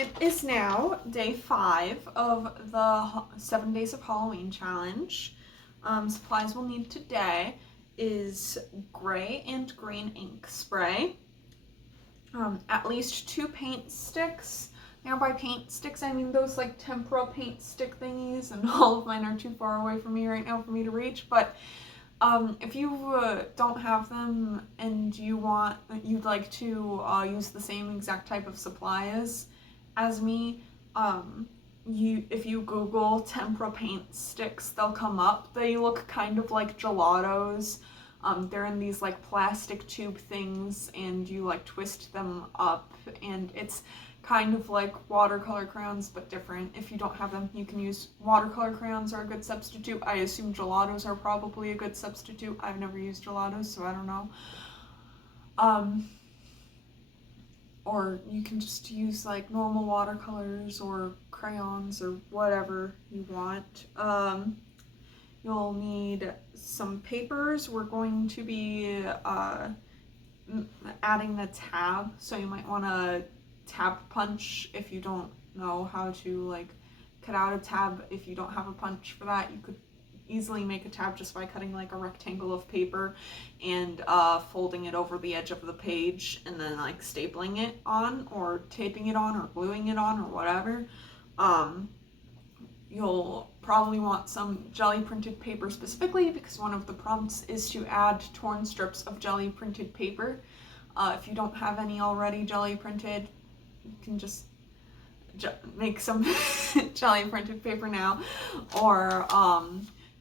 It is now day 5 of the 7 Days of Halloween challenge. Supplies we'll need today is gray and green ink spray, at least 2 paint sticks. Now by paint sticks, I mean those like tempera paint stick thingies, and all of mine are too far away from me right now for me to reach, but if you don't have them and you'd like to use the same exact type of supplies as me, if you Google tempera paint sticks, they'll come up. They look kind of like gelatos. They're in these like plastic tube things, and you like twist them up, and it's kind of like watercolor crayons but different. If you don't have them, you can use watercolor crayons, are a good substitute. I assume gelatos are probably a good substitute. I've never used gelatos, so I don't know. Or you can just use like normal watercolors or crayons or whatever you want. You'll need some papers. We're going to be adding the tab, so you might want to tab punch if you don't know how to like cut out a tab. If you don't have a punch for that, you could easily make a tab just by cutting like a rectangle of paper and folding it over the edge of the page and then like stapling it on or taping it on or gluing it on or whatever. You'll probably want some jelly printed paper specifically because one of the prompts is to add torn strips of jelly printed paper. If you don't have any already jelly printed, you can just make some jelly printed paper now, or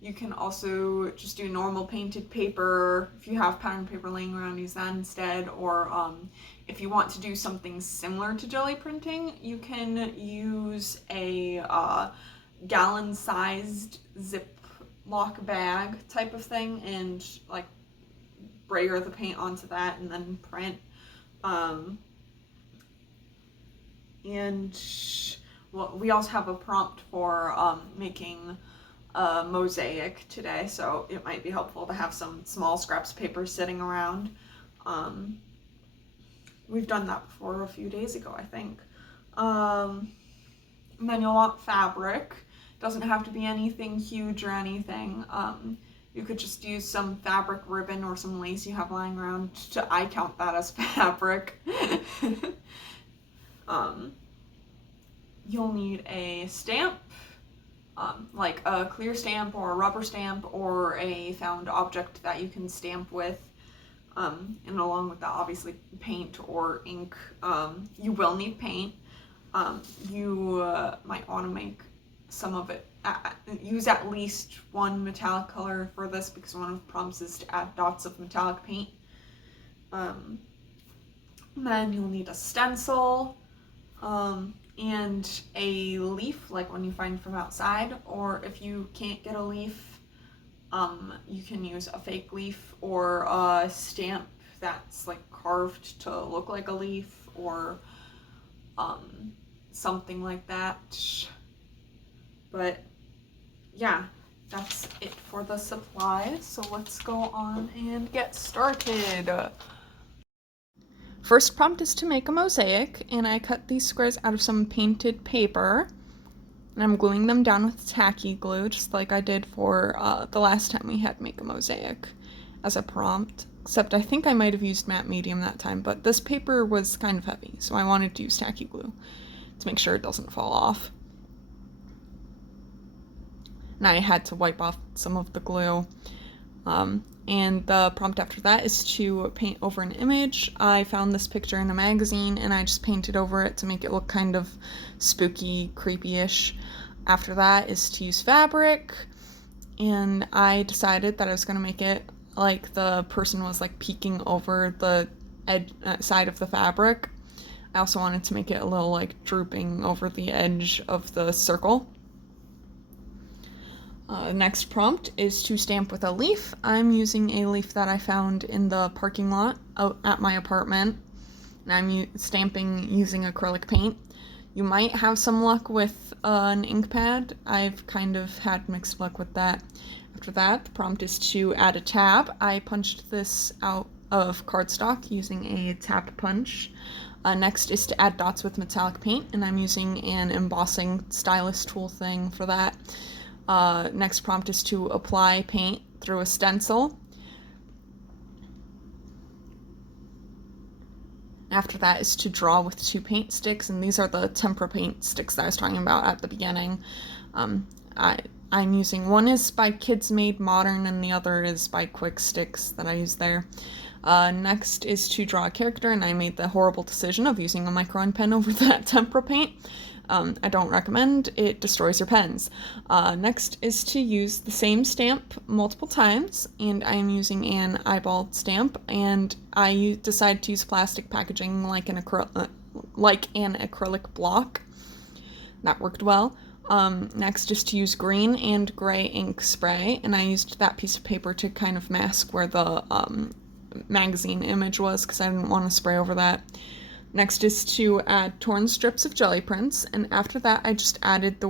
you can also just do normal painted paper. If you have pattern paper laying around, use that instead, or if you want to do something similar to jelly printing, you can use a gallon-sized Ziploc bag type of thing and like brayer the paint onto that and then print. And well, we also have a prompt for making a mosaic today, so it might be helpful to have some small scraps of paper sitting around. We've done that before a few days ago, I think. And then you'll want fabric. Doesn't have to be anything huge or anything. You could just use some fabric ribbon or some lace you have lying around. I count that as fabric. You'll need a stamp, like a clear stamp or a rubber stamp or a found object that you can stamp with. And along with that, obviously paint or ink. You will need paint. You might want to make some of it, use at least one metallic color for this because one of the prompts is to add dots of metallic paint. Then you'll need a stencil, and a leaf, like one you find from outside, or if you can't get a leaf, you can use a fake leaf or a stamp that's like carved to look like a leaf, or something like that. But yeah, that's it for the supplies, so let's go on and get started. First prompt is to make a mosaic, and I cut these squares out of some painted paper, and I'm gluing them down with tacky glue, just like I did for the last time we had make a mosaic as a prompt, except I think I might have used matte medium that time, but this paper was kind of heavy, so I wanted to use tacky glue to make sure it doesn't fall off. And I had to wipe off some of the glue. And the prompt after that is to paint over an image. I found this picture in a magazine and I just painted over it to make it look kind of spooky, creepy-ish. After that is to use fabric, and I decided that I was going to make it like the person was like peeking over the side of the fabric. I also wanted to make it a little like drooping over the edge of the circle. Next prompt is to stamp with a leaf. I'm using a leaf that I found in the parking lot out at my apartment, and I'm stamping using acrylic paint. You might have some luck with an ink pad. I've kind of had mixed luck with that. After that, the prompt is to add a tab. I punched this out of cardstock using a tab punch. Next is to add dots with metallic paint, and I'm using an embossing stylus tool thing for that. Next prompt is to apply paint through a stencil. After that is to draw with 2 paint sticks, and these are the tempera paint sticks that I was talking about at the beginning. I'm using, one is by Kids Made Modern and the other is by Quick Sticks that I use there. Next is to draw a character, and I made the horrible decision of using a micron pen over that tempera paint. I don't recommend, it destroys your pens. Next is to use the same stamp multiple times, and I'm using an eyeball stamp, and I decided to use plastic packaging like an acrylic block. That worked well. Next is to use green and gray ink spray, and I used that piece of paper to kind of mask where the magazine image was because I didn't want to spray over that. Next is to add torn strips of jelly prints, and after that I just added the